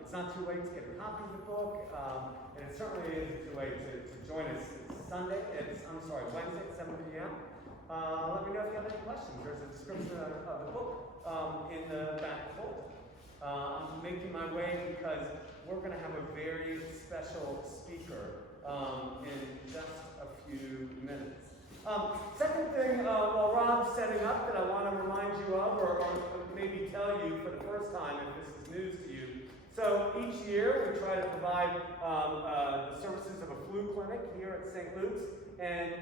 it's not too late to get a copy of the book, and it certainly isn't too late to join us. It's Wednesday at 7 p.m. Let me know if you have any questions. There's a description of the book in the back folder. I'm making my way because we're going to have a very special speaker in just a few minutes. Second thing, while Rob's setting up, that I want to remind you of, or maybe tell you for the first time if this is news to you. So each year we try to provide the services of a flu clinic here at St. Luke's, and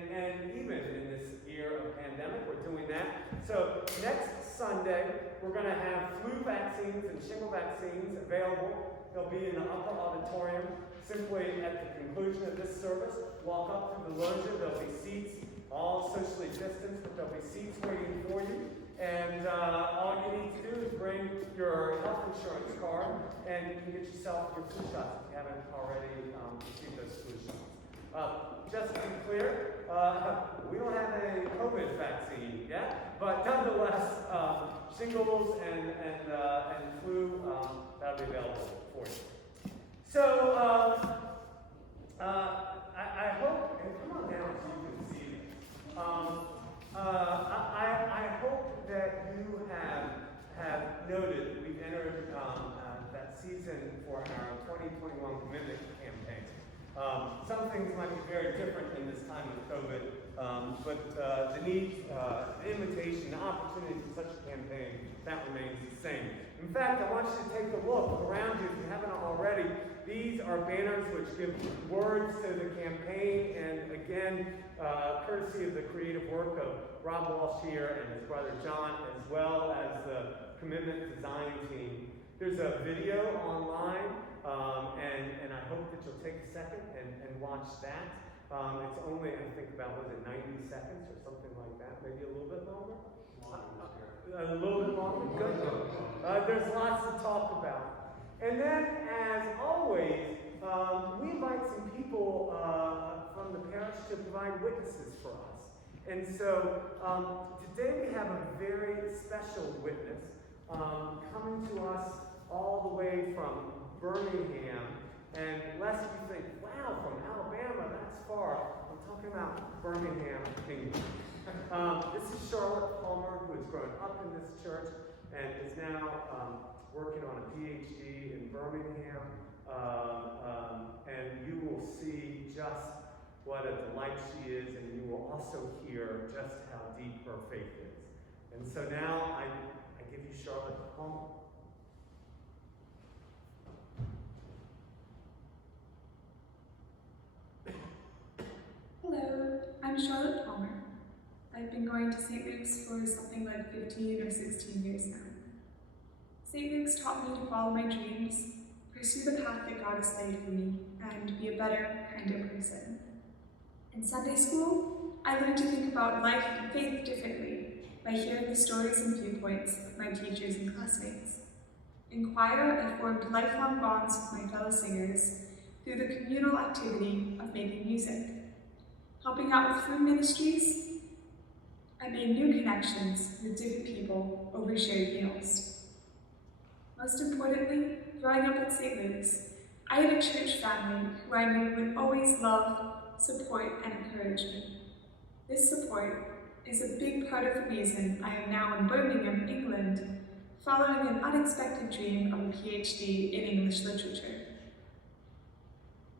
even in this year of pandemic, we're doing that. So next Sunday, we're going to have flu vaccines and shingle vaccines available. They'll be in the upper auditorium. Simply at the conclusion of this service, walk up through the loggia. There'll be seats, all socially distanced, but there'll be seats waiting for you. And all you need to do is bring your health insurance card, and you can get yourself your flu shots if you haven't already received those flu shots. Just to be clear, we don't have a COVID vaccine yet, but nonetheless, shingles and flu, that'll be available for you. So, I hope, and come on down so you can see this. I hope that you have noted that we've entered that season for our 2021 commitment campaign. Some things might be very different in this time of COVID, but the need, the invitation, the opportunity for such a campaign, that remains the same. In fact, I want you to take a look around you if you haven't already. These are banners which give words to the campaign, and again, courtesy of the creative work of Rob Walsh here and his brother John, as well as the commitment design team. There's a video online, and I hope that you'll take a second and watch that. It's only, I think, about, 90 seconds or something like that, maybe a little bit longer? A little bit longer? Good. There's lots to talk about. And then, as always, we invite some people from the parish to provide witnesses for us. And so, today we have a very special witness coming to us all the way from Birmingham. And lest you think, wow, from Alabama, that's far. I'm talking about Birmingham, England. This is Charlotte Palmer, who has grown up in this church and is now working on a PhD in Birmingham. And you will see just what a delight she is, and you will also hear just how deep her faith is. And so now I give you Charlotte Palmer. Hello, I'm Charlotte Palmer. I've been going to St. Luke's for something like 15 or 16 years now. St. Luke's taught me to follow my dreams, pursue the path that God has laid for me, and be a better, kinder person. In Sunday school, I learned to think about life and faith differently by hearing the stories and viewpoints of my teachers and classmates. In choir, I formed lifelong bonds with my fellow singers through the communal activity of making music. Helping out with food ministries, I made new connections with different people over shared meals. Most importantly, growing up at St. Luke's, I had a church family who I knew would always love, support, and encourage me. This support is a big part of the reason I am now in Birmingham, England, following an unexpected dream of a PhD in English literature.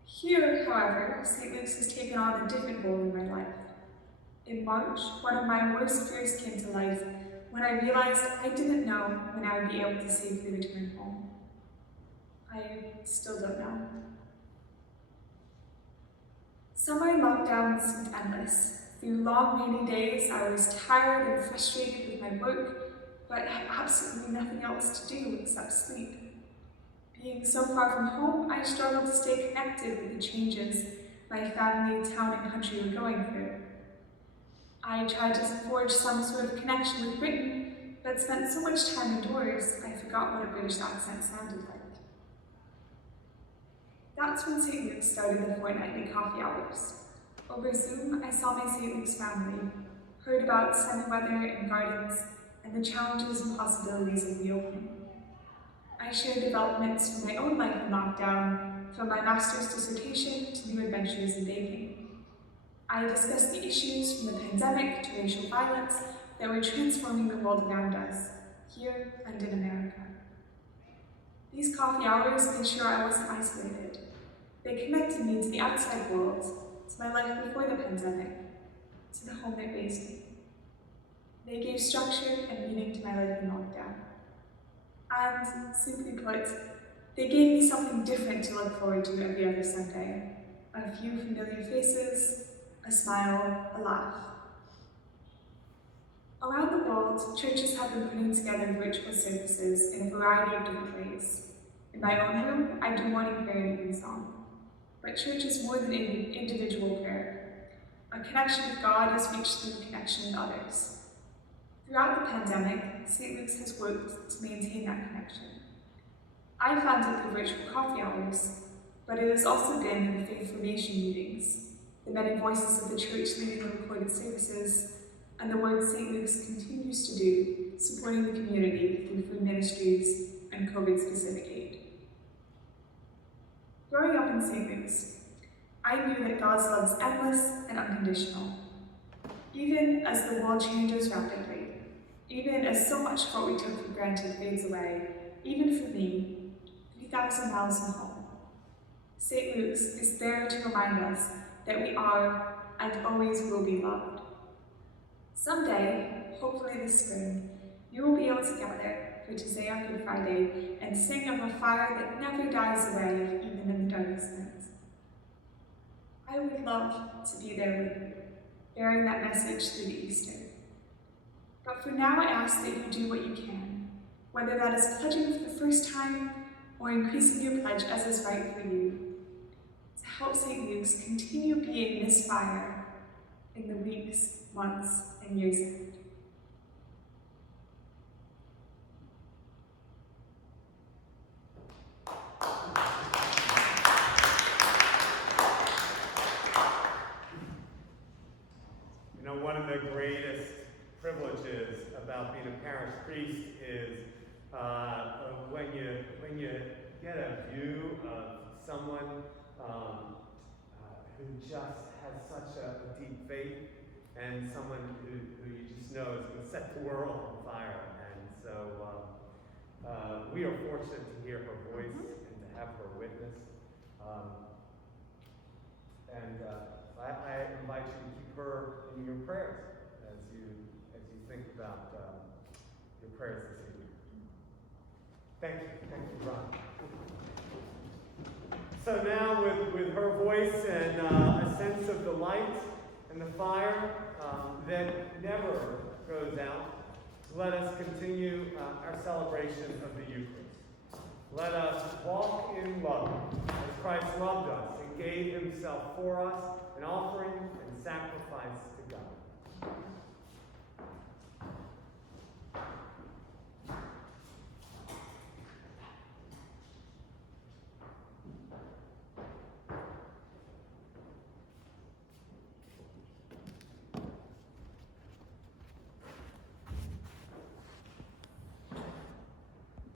Here, however, St. Luke's has taken on a different role in my life. In March, one of my worst fears came to life when I realized I didn't know when I would be able to safely return home. I still don't know. Summer lockdowns seemed endless. Through long rainy days, I was tired and frustrated with my work, but had absolutely nothing else to do except sleep. Being so far from home, I struggled to stay connected with the changes my family, town, and country were going through. I tried to forge some sort of connection with Britain, but spent so much time indoors, I forgot what a British accent sounded like. That's when St. Luke's started the fortnightly coffee hours. Over Zoom, I saw my St. Luke's family, heard about sunny weather and gardens, and the challenges and possibilities of reopening. I I share developments from my own life in lockdown, from my master's dissertation to new adventures in baking. I discuss the issues from the pandemic to racial violence that were transforming the world around us, here and in America. These coffee hours made sure I wasn't isolated. They connected me to the outside world, to my life before the pandemic, to the home that raised me. They gave structure and meaning to my life in lockdown. And, simply put, they gave me something different to look forward to every other Sunday. A few familiar faces, a smile, a laugh. Around the world, churches have been putting together virtual services in a variety of different ways. In my own room, I do morning prayer and evensong. But church is more than individual prayer. A connection with God is reached through connection with others. Throughout the pandemic, St. Luke's has worked to maintain that connection. I founded the virtual coffee hours, but it has also been the faith formation meetings, the many voices of the church leading the recorded services, and the work St. Luke's continues to do, supporting the community through food ministries and COVID-specific aid. Growing up in St. Luke's, I knew that God's love is endless and unconditional. Even as the world changes rapidly, even as so much of what we took for granted fades away, even for me, 3,000 miles from home, St. Luke's is there to remind us that we are and always will be loved. Someday, hopefully this spring, you will be able to gather for Tuesday on Good Friday and sing of a fire that never dies away, even in the darkest night. I would love to be there with you, bearing that message through Easter. But for now, I ask that you do what you can, whether that is pledging for the first time or increasing your pledge as is right for you, to help St. Luke's continue being this fire in the weeks, months, and years ahead. You know, one of the greatest privileges about being a parish priest is when you get a view of someone who just has such a deep faith, and someone who you just know is going to set the world on fire. And so we are fortunate to hear her voice and to have her witness. I invite you to keep her in your prayers as you think about your prayers this evening. Thank you, Ron. So now with her voice and a sense of the light and the fire that never goes out, let us continue our celebration of the Eucharist. Let us walk in love as Christ loved us and gave himself for us, an offering